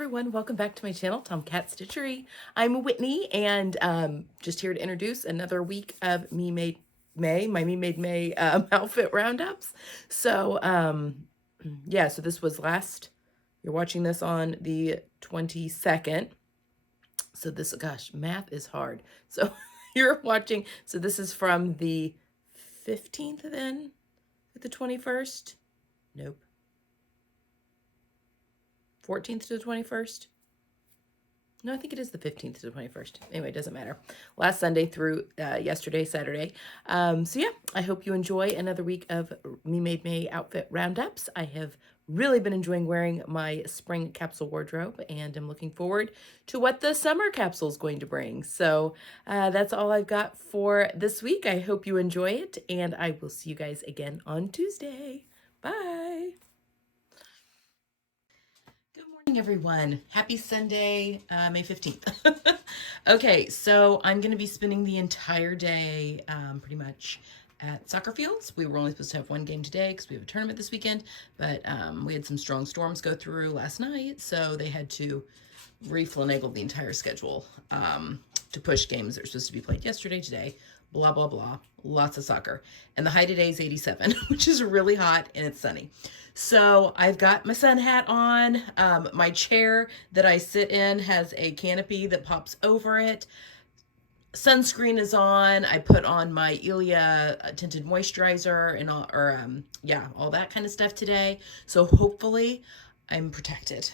everyone, welcome back to my channel, Tomcat Stitchery. I'm Whitney, and just here to introduce another week of my Me Made May outfit roundups. So yeah, so this was you're watching this on the 22nd. So this, gosh, math is hard. So you're watching, so this is from the 15th then, the 21st? Nope. 14th to the 21st? No, I think it is the 15th to the 21st. Anyway, it doesn't matter. Last Sunday through yesterday, Saturday. So yeah, I hope you enjoy another week of Me Made May outfit roundups. I have really been enjoying wearing my spring capsule wardrobe, and I'm looking forward to what the summer capsule is going to bring. So that's all I've got for this week. I hope you enjoy it, and I will see you guys again on Tuesday. Bye. Everyone, happy Sunday, May 15th. Okay, so I'm going to be spending the entire day pretty much at soccer fields. We were only supposed to have one game today because we have a tournament this weekend, but we had some strong storms go through last night, so they had to refinagle the entire schedule to push games that were supposed to be played yesterday, today, blah, blah, blah. Lots of soccer. And the high today is 87, which is really hot, and it's sunny. So I've got my sun hat on. My chair that I sit in has a canopy that pops over it. Sunscreen is on. I put on my Ilia tinted moisturizer and all that kind of stuff today. So hopefully I'm protected.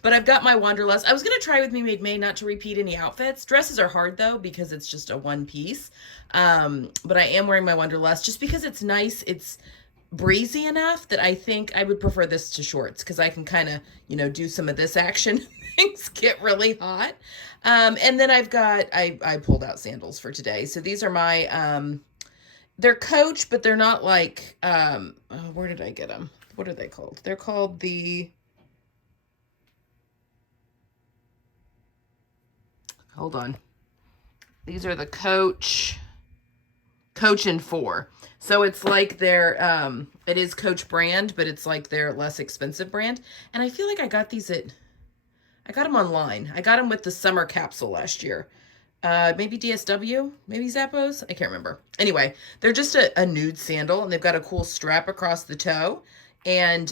But I've got my Wanderlust. I was going to try with Me Made May not to repeat any outfits. Dresses are hard though because it's just a one piece. But I am wearing my Wanderlust just because it's nice. It's breezy enough that I think I would prefer this to shorts because I can kind of, do some of this action. Things get really hot. And then I pulled out sandals for today. So these are my, they're Coach, but they're not like, where did I get them? What are they called? They're called hold on. These are the Coach and 4. So it's like their, it is Coach brand, but it's like their less expensive brand. And I feel like I got them online. I got them with the summer capsule last year. Maybe DSW, maybe Zappos. I can't remember. Anyway, they're just a nude sandal, and they've got a cool strap across the toe. And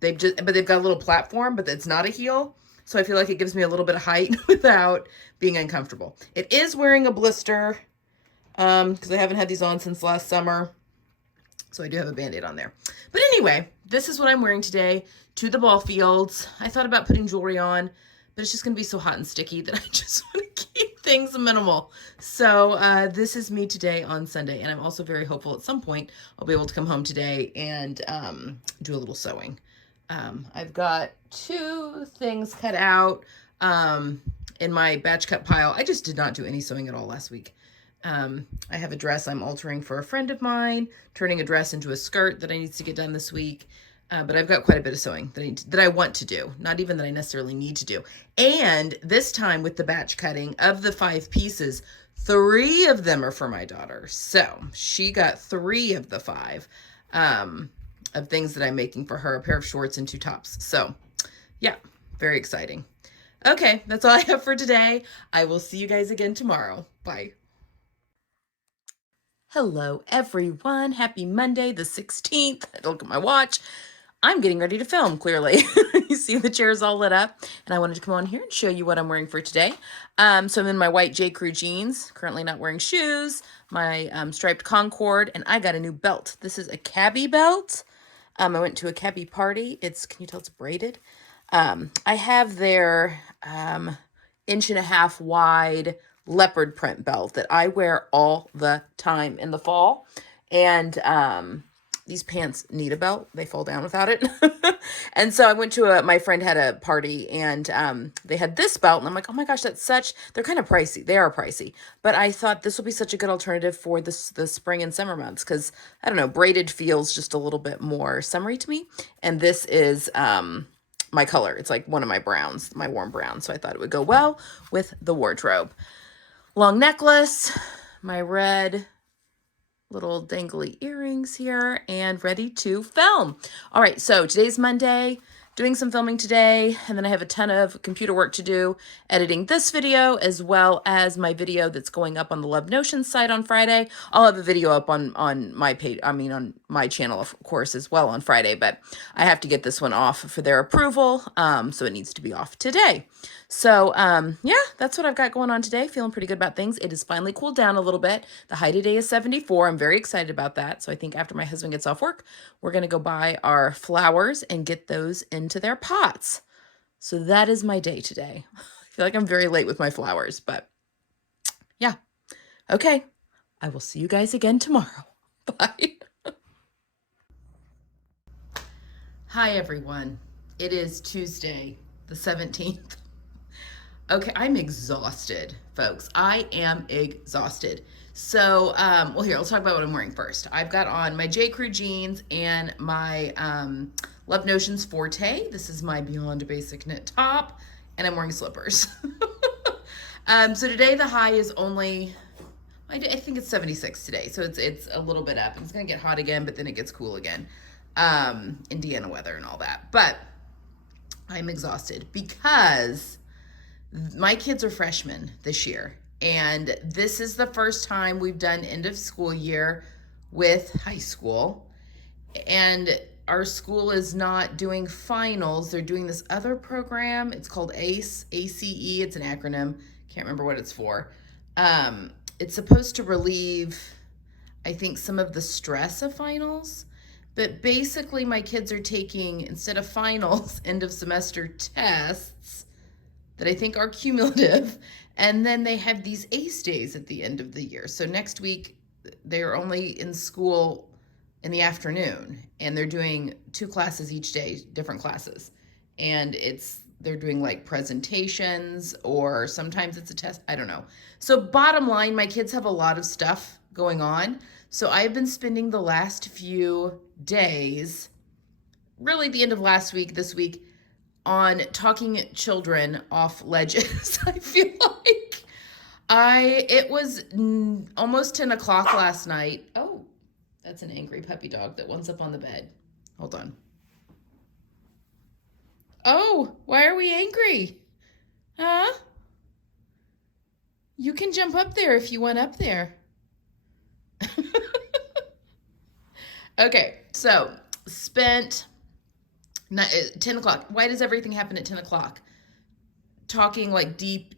they've got a little platform, but it's not a heel. So I feel like it gives me a little bit of height without being uncomfortable. It is wearing a blister because I haven't had these on since last summer. So I do have a Band-Aid on there. But anyway, this is what I'm wearing today to the ball fields. I thought about putting jewelry on, but it's just going to be so hot and sticky that I just want to keep things minimal. So this is me today on Sunday. And I'm also very hopeful at some point I'll be able to come home today and do a little sewing. I've got 2 things cut out in my batch cut pile. I just did not do any sewing at all last week. I have a dress I'm altering for a friend of mine, turning a dress into a skirt that I need to get done this week. But I've got quite a bit of sewing that I want to do, not even that I necessarily need to do. And this time with the batch cutting of the 5 pieces, 3 of them are for my daughter. So she got 3 of the 5 of things that I'm making for her, a pair of shorts and 2 tops. So yeah, very exciting. Okay, that's all I have for today. I will see you guys again tomorrow. Bye. Hello, everyone. Happy Monday, the 16th. I look at my watch. I'm getting ready to film, clearly. You see the chairs all lit up. And I wanted to come on here and show you what I'm wearing for today. So I'm in my white J.Crew jeans, currently not wearing shoes, my striped Concord, and I got a new belt. This is a cabbie belt. I went to a cabbie party. Can you tell it's braided? I have their 1.5 inch wide leopard print belt that I wear all the time in the fall. And these pants need a belt. They fall down without it. And so I went to my friend had a party, and they had this belt, and I'm like, oh my gosh, they're kind of pricey. They are pricey. But I thought this would be such a good alternative for the spring and summer months because, I don't know, braided feels just a little bit more summery to me. And this is my color. It's like one of my browns, my warm brown. So I thought it would go well with the wardrobe. Long necklace, my red little dangly earrings here, and ready to film. All right, so today's Monday. doing some filming today, and then I have a ton of computer work to do, editing this video as well as my video that's going up on the Love Notions site on Friday. I'll have a video up on my page, on my channel, of course, as well on Friday, but I have to get this one off for their approval, so it needs to be off today. So, yeah, that's what I've got going on today. Feeling pretty good about things. It has finally cooled down a little bit. The high today is 74. I'm very excited about that. So I think after my husband gets off work, we're going to go buy our flowers and get those into their pots. So that is my day today. I feel like I'm very late with my flowers, but yeah. Okay. I will see you guys again tomorrow. Bye. Hi, everyone. It is Tuesday, the 17th. Okay, I'm exhausted, folks. I am exhausted. So, well, here, let's talk about what I'm wearing first. I've got on my J.Crew jeans and my Love Notions Forte. This is my Beyond Basic knit top, and I'm wearing slippers. So today the high is only, I think it's 76 today, so it's a little bit up. It's going to get hot again, but then it gets cool again. Indiana weather and all that. But I'm exhausted because my kids are freshmen this year, and this is the first time we've done end of school year with high school, and our school is not doing finals. They're doing this other program. It's called ACE, ACE. It's an acronym. Can't remember what it's for. It's supposed to relieve, I think, some of the stress of finals, but basically my kids are taking, instead of finals, end of semester tests that I think are cumulative, and then they have these ACE days at the end of the year. So next week, they're only in school in the afternoon, and they're doing 2 classes each day, different classes. And they're doing like presentations, or sometimes it's a test, I don't know. So bottom line, my kids have a lot of stuff going on. So I've been spending the last few days, really the end of last week, this week, on talking children off ledges. I feel like it was almost 10 o'clock last night. Oh, that's an angry puppy dog that wants up on the bed. Hold on. Oh, why are we angry? Huh? You can jump up there if you want up there. Okay, so spent 10 o'clock. Why does everything happen at 10 o'clock? Talking like deep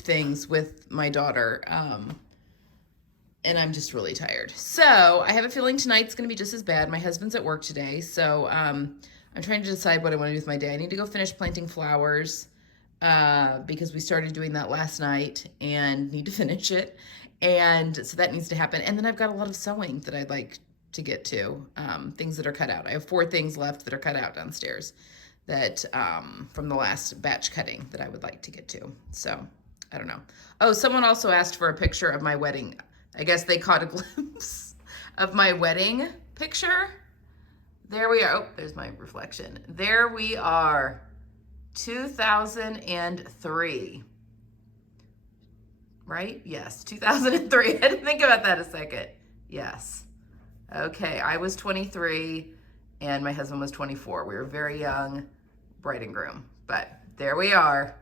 things with my daughter. And I'm just really tired. So I have a feeling tonight's going to be just as bad. My husband's at work today. So I'm trying to decide what I want to do with my day. I need to go finish planting flowers because we started doing that last night and need to finish it. And so that needs to happen. And then I've got a lot of sewing that I'd like to get to, things that are cut out. I have 4 things left that are cut out downstairs that from the last batch cutting that I would like to get to. So I don't know. Oh, someone also asked for a picture of my wedding. I guess they caught a glimpse of my wedding picture. There we are. Oh, there's my reflection. There we are. 2003. Right? Yes, 2003. I didn't think about that a second. Yes. Okay, I was 23 and my husband was 24. We were very young, bride and groom, but there we are.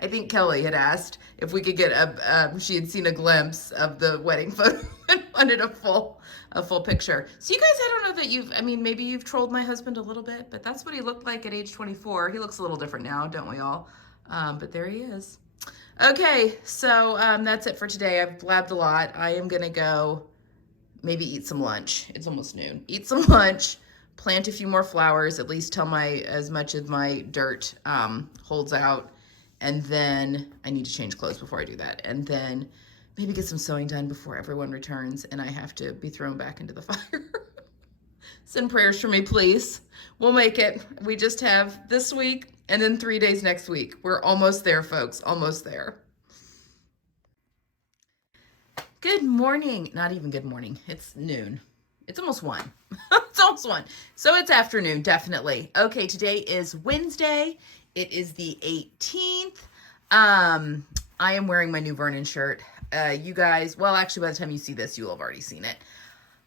I think Kelly had asked if we could get she had seen a glimpse of the wedding photo and wanted a full picture. So you guys, I don't know that maybe you've trolled my husband a little bit, but that's what he looked like at age 24. He looks a little different now, don't we all? But there he is. Okay, so that's it for today. I've blabbed a lot. I am gonna go maybe eat some lunch. It's almost noon. Eat some lunch, plant a few more flowers, at least till as much of my dirt holds out. And then I need to change clothes before I do that. And then maybe get some sewing done before everyone returns and I have to be thrown back into the fire. Send prayers for me, please. We'll make it. We just have this week and then 3 days next week. We're almost there, folks. Almost there. Good morning. Not even good morning. It's noon. It's almost 1. It's almost 1. So it's afternoon, definitely. Okay, today is Wednesday. It is the 18th. I am wearing my new Vernon shirt. You guys, well, actually, by the time you see this, you'll have already seen it.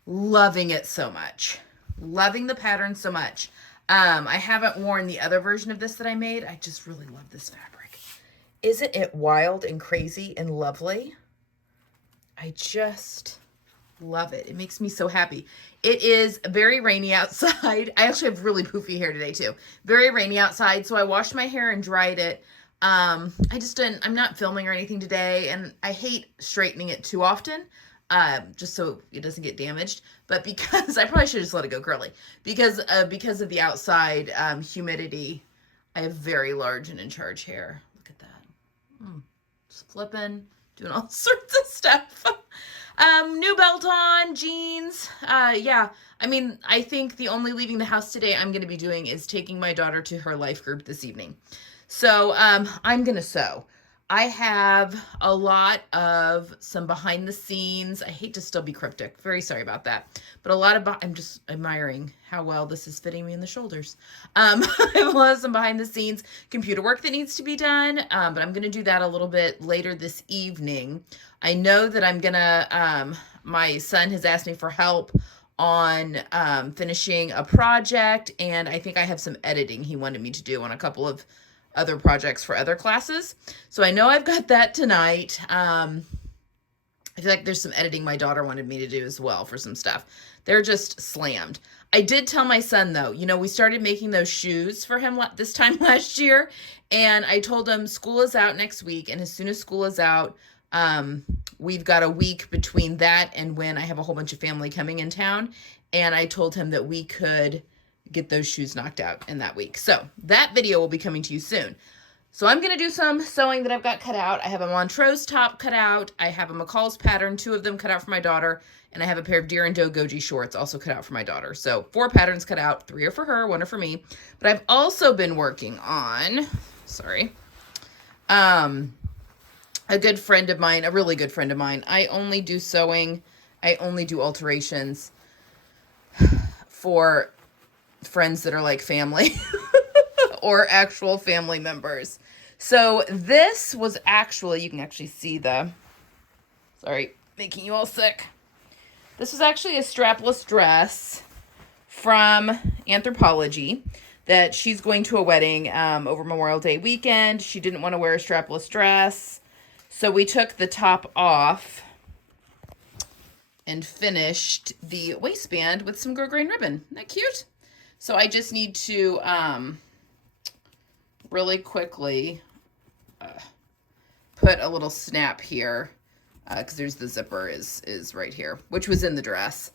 Loving it so much. Loving the pattern so much. I haven't worn the other version of this that I made. I just really love this fabric. Isn't it wild and crazy and lovely? I just love it. It makes me so happy. It is very rainy outside. I actually have really poofy hair today too. Very rainy outside. So I washed my hair and dried it. I just didn't, I'm not filming or anything today, and I hate straightening it too often. Just so it doesn't get damaged, but because I probably should just let it go curly because of the outside, humidity, I have very large and in charge hair. Look at that. Just flipping, doing all sorts of stuff. New belt on, jeans. Yeah, I mean, I think the only leaving the house today I'm going to be doing is taking my daughter to her life group this evening. So, I'm going to sew. I have a lot of some behind the scenes. I hate to still be cryptic. Very sorry about that. But a lot of, I'm just admiring how well this is fitting me in the shoulders. I have a lot of some behind the scenes computer work that needs to be done. But I'm going to do that a little bit later this evening. I know that I'm going to, my son has asked me for help on finishing a project. And I think I have some editing he wanted me to do on a couple of other projects for other classes. So I know I've got that tonight. I feel like there's some editing my daughter wanted me to do as well for some stuff. They're just slammed. I did tell my son though, you know, we started making those shoes for him this time last year. And I told him school is out next week. And as soon as school is out, we've got a week between that and when I have a whole bunch of family coming in town. And I told him that we could get those shoes knocked out in that week. So that video will be coming to you soon. So I'm going to do some sewing that I've got cut out. I have a Montrose top cut out. I have a McCall's pattern, 2 of them cut out for my daughter. And I have a pair of Deer and Doe Goji shorts also cut out for my daughter. So 4 patterns cut out, 3 are for her, 1 are for me. But I've also been working on, a good friend of mine, a really good friend of mine. I only do sewing. I only do alterations for friends that are like family or actual family members. So this was actually, you can actually see sorry, making you all sick. This was actually a strapless dress from Anthropologie that she's going to a wedding over Memorial Day weekend. She didn't want to wear a strapless dress. So we took the top off and finished the waistband with some grosgrain ribbon. Isn't that cute? So I just need to really quickly put a little snap here because there's the zipper is right here, which was in the dress.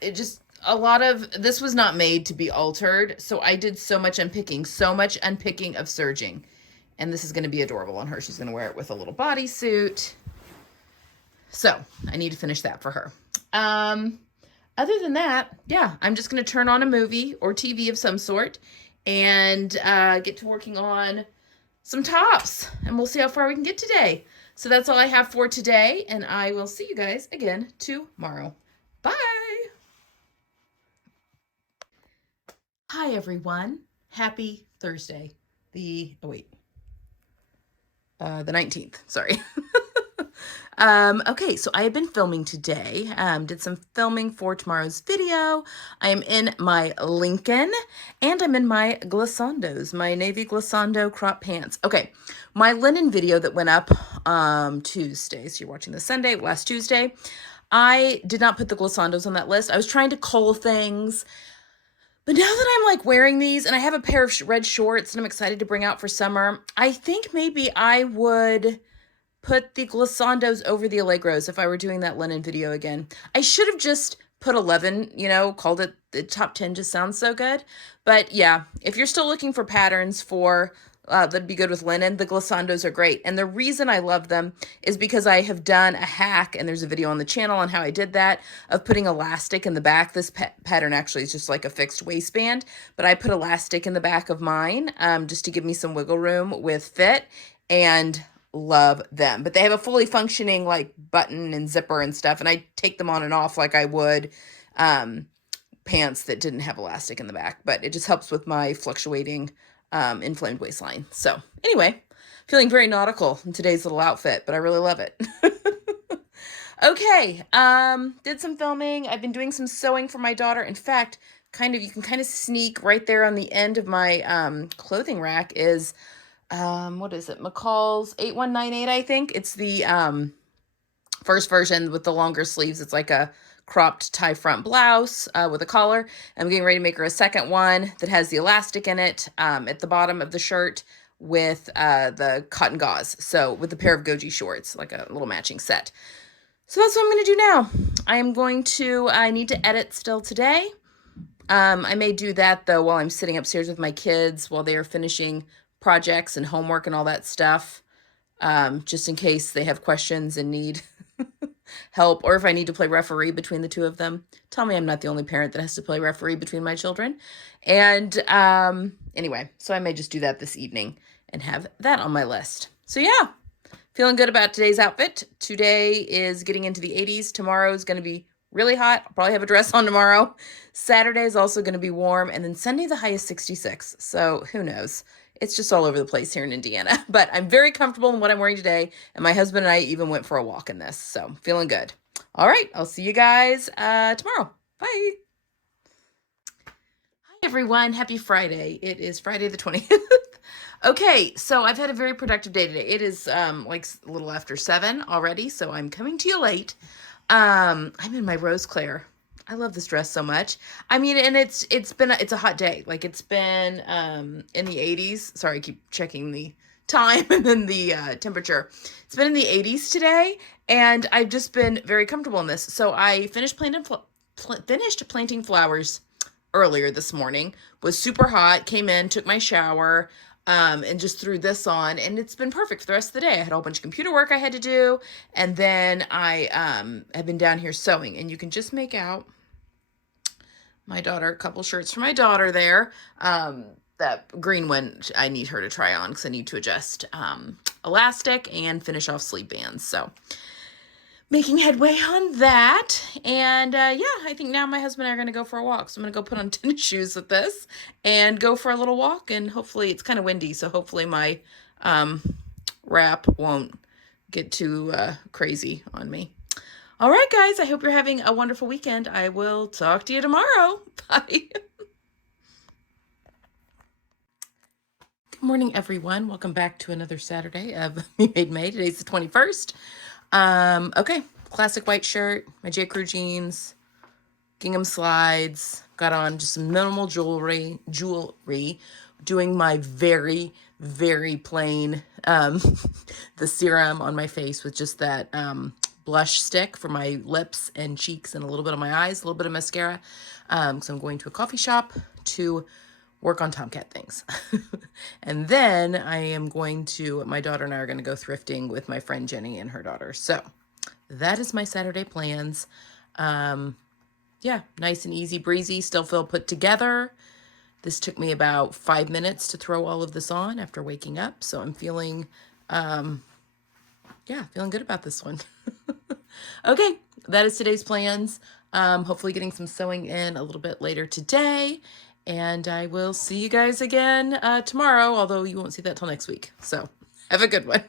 It just, a lot of, this was not made to be altered. So I did so much unpicking of serging. And this is going to be adorable on her. She's going to wear it with a little bodysuit. So I need to finish that for her. Other than that, yeah, I'm just going to turn on a movie or TV of some sort and get to working on some tops. And we'll see how far we can get today. So that's all I have for today. And I will see you guys again tomorrow. Bye. Hi, everyone. Happy Thursday. The 19th. Sorry. Okay, so I have been filming today. Did some filming for tomorrow's video. I am in my Lincoln and I'm in my Glissandos, my navy Glissando crop pants. Okay, my linen video that went up Tuesday, so you're watching this Sunday, last Tuesday, I did not put the Glissandos on that list. I was trying to cull things. But now that I'm like wearing these and I have a pair of red shorts and I'm excited to bring out for summer, I think maybe I would put the Glissandos over the Allegros if I were doing that linen video again. I should have just put 11, you know, called it the top 10, just sounds so good. But yeah, if you're still looking for patterns for that'd be good with linen, the Glissandos are great. And the reason I love them is because I have done a hack, and there's a video on the channel on how I did that, of putting elastic in the back. This pattern actually is just like a fixed waistband, but I put elastic in the back of mine just to give me some wiggle room with fit, and love them. But they have a fully functioning like button and zipper and stuff, and I take them on and off like I would pants that didn't have elastic in the back, but it just helps with my fluctuating inflamed waistline. So anyway, feeling very nautical in today's little outfit, but I really love it. Okay, did some filming. I've been doing some sewing for my daughter. In fact, you can kind of sneak right there on the end of my clothing rack is, what is it? McCall's 8198, I think. It's the first version with the longer sleeves. It's like a cropped tie front blouse with a collar. I'm getting ready to make her a second one that has the elastic in it at the bottom of the shirt with the cotton gauze. So with a pair of goji shorts, like a little matching set. So that's what I'm going to do now. I need to edit still today. I may do that though while I'm sitting upstairs with my kids while they are finishing projects and homework and all that stuff. Just in case they have questions and need help, or if I need to play referee between the two of them. Tell me I'm not the only parent that has to play referee between my children. And anyway, so I may just do that this evening and have that on my list. So yeah, feeling good about today's outfit. Today is getting into the 80s. Tomorrow is going to be really hot. I'll probably have a dress on tomorrow. Saturday is also going to be warm. And then Sunday, the high is 66. So who knows? It's just all over the place here in Indiana. But I'm very comfortable in what I'm wearing today. And my husband and I even went for a walk in this. So feeling good. All right. I'll see you guys tomorrow. Bye. Hi, everyone. Happy Friday. It is Friday the 20th. Okay, so I've had a very productive day today. It is like a little after 7 already, so I'm coming to you late. I'm in my Rose Claire. I love this dress so much. I mean, and it's a hot day. Like it's been in the 80s. Sorry, I keep checking the time and then the temperature. It's been in the 80s today, and I've just been very comfortable in this. So I finished planting flowers earlier this morning. Was super hot. Came in, took my shower. And just threw this on, and it's been perfect for the rest of the day. I had a whole bunch of computer work I had to do, and then I have been down here sewing, and you can just make out my daughter, a couple shirts for my daughter there. That green one, I need her to try on because I need to adjust elastic and finish off sleeve bands. So making headway on that. And yeah, I think now my husband and I are going to go for a walk. So I'm going to go put on tennis shoes with this and go for a little walk. And hopefully it's kind of windy. So hopefully my wrap won't get too crazy on me. All right, guys, I hope you're having a wonderful weekend. I will talk to you tomorrow. Bye. Good morning, everyone. Welcome back to another Saturday of Me Made May. Today's the 21st. Okay, classic white shirt, my J.Crew jeans, gingham slides, got on just some minimal jewelry, doing my very, very plain, the serum on my face with just that, blush stick for my lips and cheeks and a little bit on my eyes, a little bit of mascara. So I'm going to a coffee shop to work on Tomcat things. And then my daughter and I are going to go thrifting with my friend Jenny and her daughter. So that is my Saturday plans. Yeah, nice and easy breezy, still feel put together. This took me about 5 minutes to throw all of this on after waking up. So I'm feeling, feeling good about this one. Okay, that is today's plans. Hopefully getting some sewing in a little bit later today. And I will see you guys again tomorrow, although you won't see that till next week. So have a good one.